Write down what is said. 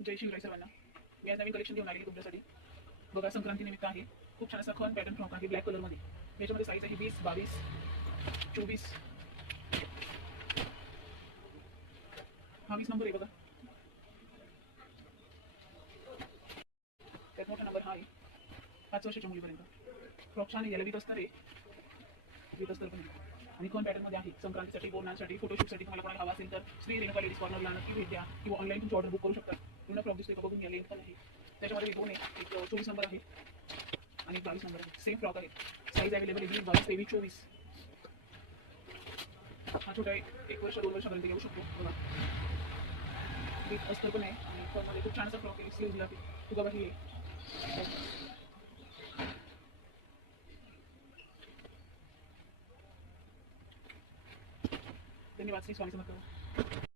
जय शिवराय सर्वांना. मी आज नवीन कलेक्शन घेऊन आलेली तुमच्यासाठी. बघा, संक्रांती निमित्त आहे. खूप छान असा खन पॅटर्न फ्रॉक आहे ब्लॅक कलरमध्ये. याच्यामध्ये साईज आहे 20, 22, 24. हा 20 नंबर आहे बघा. त्यात मोठा नंबर हा आहे 5 वर्षाच्या मुलीपर्यंत. फ्रॉक छान आहे. याला विथ अस्तर आहे, विथ अस्तर पण आहे. आणि खन पॅटर्नमध्ये आहे. संक्रांतीसाठी, बोनांसाठी, फोटोशूटसाठी तुम्हाला कोणाला हवा असेल तर श्री रेणुका लेडीज कॉर्नरला नक्की भेट द्या किंवा ऑनलाईन तुमची ऑर्डर बुक करू शकता. पूर्ण फ्रॉक दिसतोय का बघून या. लेंथ पण आहे त्याच्यामध्ये. दोन आहे, एक 24 नंबर आहे आणि 22 नंबर आहे. सेम फ्रॉक आहे. साईज अवेलेबल आहे 20, 22, 23, 24. हा छोटा आहे, 1 वर्ष 2 वर्षापर्यंत घेऊ शकतो बघा. विथ अस्तर पण आहे आणि खनमध्ये खूप छान असा फ्रॉक आहे. स्लीव्हला फुगाबाही आहे. धन्यवाद. श्री स्वामी समर्थ.